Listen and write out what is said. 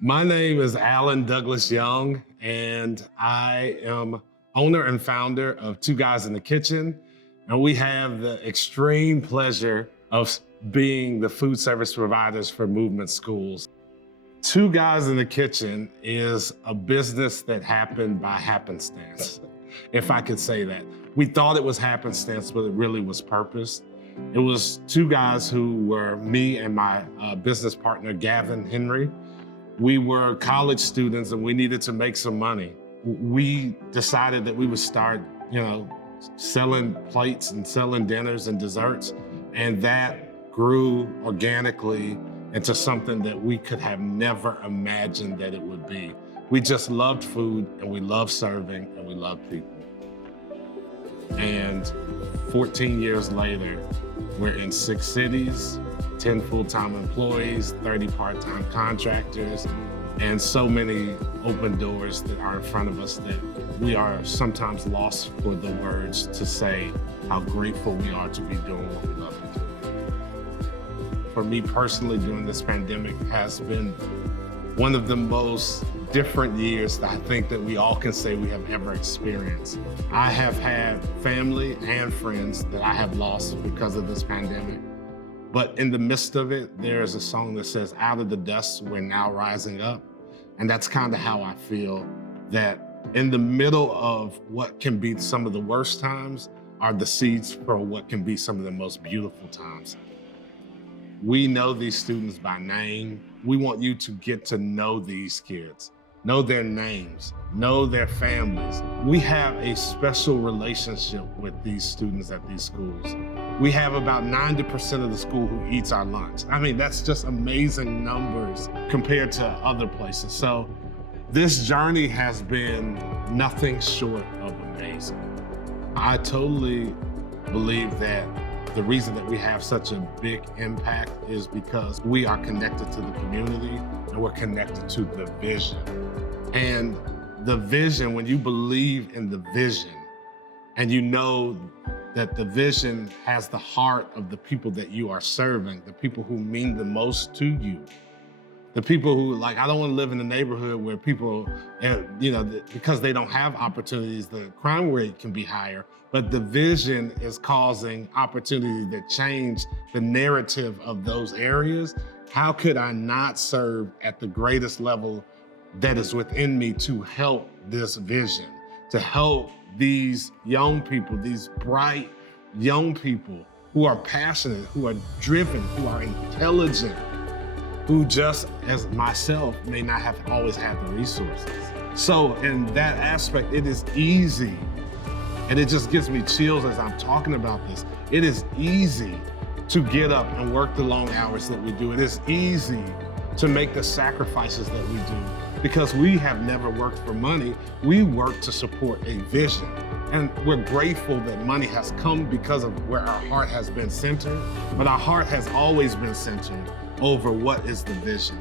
My name is Alan Douglas Young, and I am owner and founder of Two Guys in the Kitchen. And we have the extreme pleasure of being the food service providers for Movement Schools. Two Guys in the Kitchen is a business that happened by happenstance, if I could say that. We thought it was happenstance, but it really was purpose. It was two guys who were me and my business partner, Gavin Henry. We were college students and we needed to make some money. We decided that we would start, selling plates and selling dinners and desserts. And that grew organically into something that we could have never imagined that it would be. We just loved food and we loved serving and we loved people. And 14 years later, we're in 6 cities, 10 full-time employees, 30 part-time contractors, and so many open doors that are in front of us that we are sometimes lost for the words to say how grateful we are to be doing what we love to do. For me personally, during this pandemic has been one of the most different years that I think that we all can say we have ever experienced. I have had family and friends that I have lost because of this pandemic. But in the midst of it, there is a song that says, out of the dust, we're now rising up. And that's kind of how I feel, that in the middle of what can be some of the worst times are the seeds for what can be some of the most beautiful times. We know these students by name. We want you to get to know these kids, know their names, know their families. We have a special relationship with these students at these schools. We have about 90% of the school who eats our lunch. I mean, that's just amazing numbers compared to other places. So this journey has been nothing short of amazing. I totally believe that the reason that we have such a big impact is because we are connected to the community and we're connected to the vision. And the vision, when you believe in the vision and you know that the vision has the heart of the people that you are serving, the people who mean the most to you, the people who, I don't want to live in a neighborhood where people, because they don't have opportunities, the crime rate can be higher, but the vision is causing opportunities that change the narrative of those areas. How could I not serve at the greatest level that is within me to help this vision, to help these young people, these bright young people who are passionate, who are driven, who are intelligent, who just as myself may not have always had the resources. So in that aspect, it is easy, and it just gives me chills as I'm talking about this. It is easy to get up and work the long hours that we do. It is easy to make the sacrifices that we do because we have never worked for money. We work to support a vision. And we're grateful that money has come because of where our heart has been centered, but our heart has always been centered over what is the vision